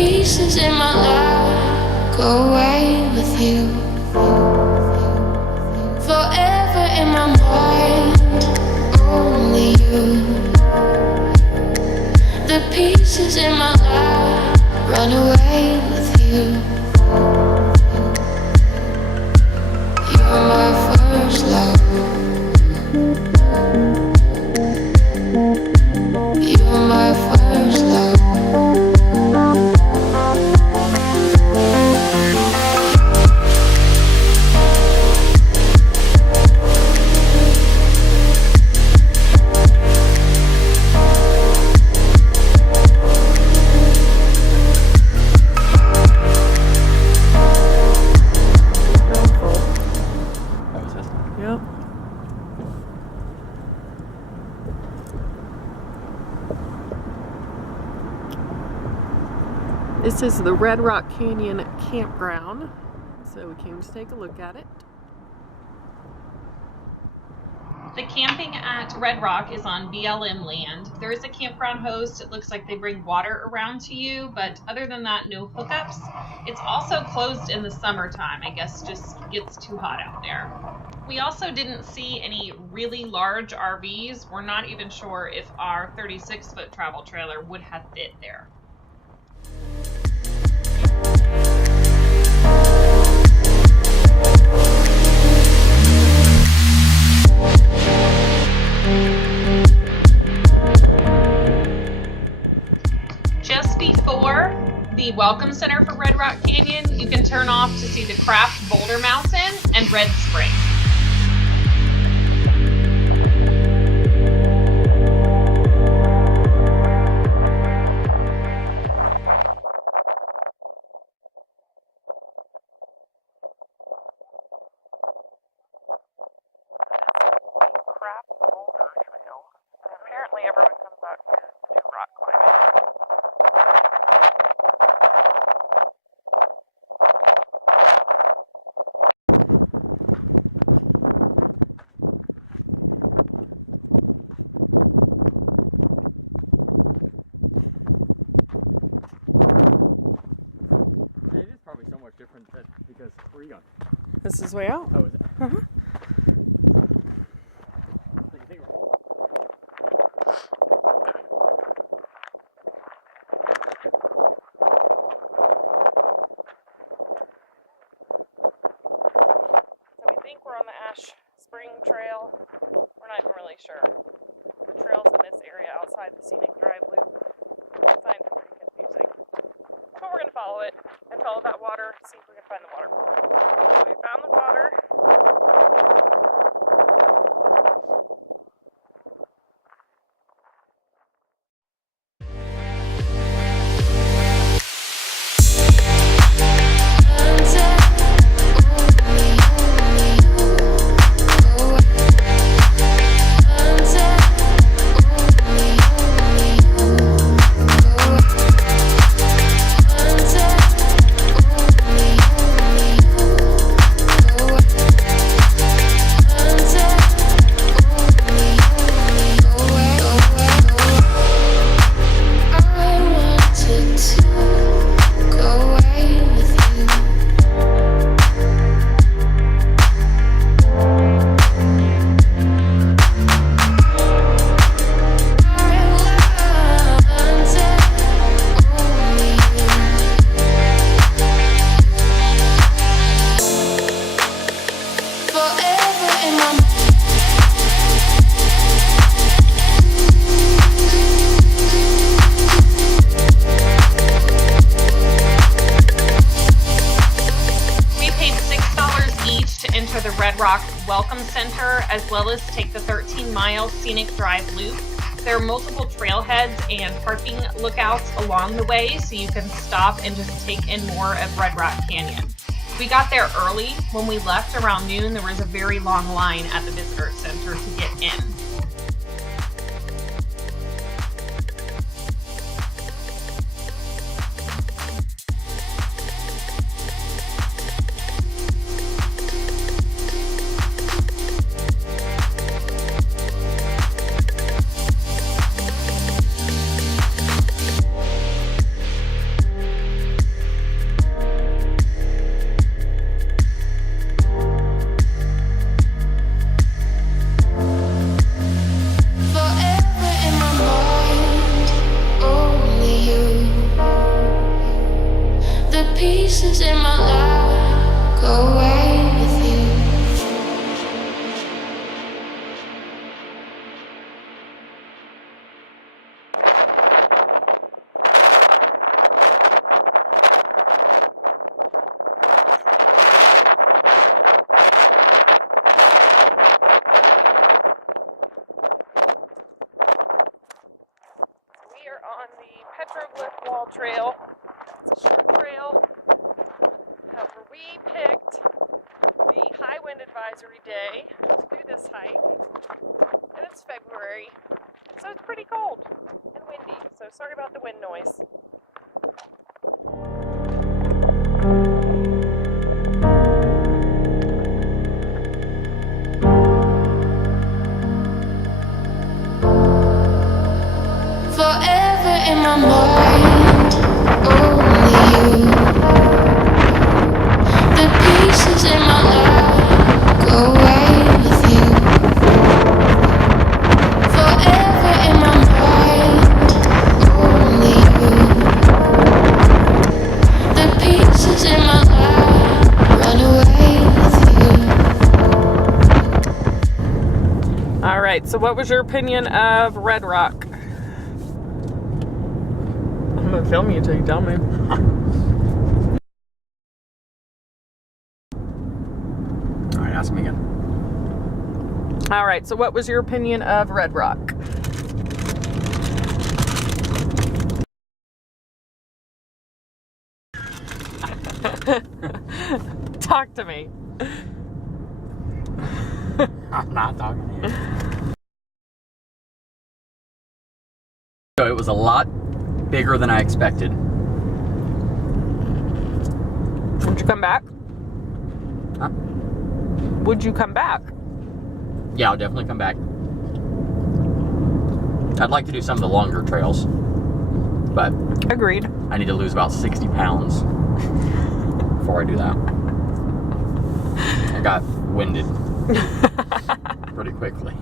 pieces in my life go away with you. Forever in my mind, only you. The pieces in my life run away with you. You're my first love. You're my first love. This is the Red Rock Canyon Campground, so we came to take a look at it. The camping at Red Rock is on BLM land. There is a campground host. It looks like they bring water around to you, but other than that, no hookups. It's also closed in the summertime. I guess just gets too hot out there. We also didn't see any really large RVs. We're not even sure if our 36-foot travel trailer would have fit there. Just before the Welcome Center for Red Rock Canyon, you can turn off to see the Craft Boulder Mountain and Red Spring. This is way out. Welcome Center, as well as take the 13-mile scenic drive loop. There are multiple trailheads and parking lookouts along the way, so you can stop and just take in more of Red Rock Canyon. We got there early. When we left around noon, there was a very long line at the visitor center to get in. the petroglyph wall trail. It's a short trail. However, we picked the high wind advisory day to do this hike. And it's February, so it's pretty cold and windy. So sorry about the wind noise. Forever in my mind, only you. The pieces in my life go away with you. Forever in my mind, only you. The pieces in my life run away with you. All right, so what was your opinion of Red Rock? I'm gonna film you until you tell me. All right, ask me again. All right, so what was your opinion of Red Rock? Talk to me. I'm not talking to you. So it was a lot bigger than I expected. Would you come back? Huh? Would you come back? Yeah, I'll definitely come back. I'd like to do some of the longer trails, but Agreed. I need to lose about 60 pounds before I do that. I got winded pretty quickly.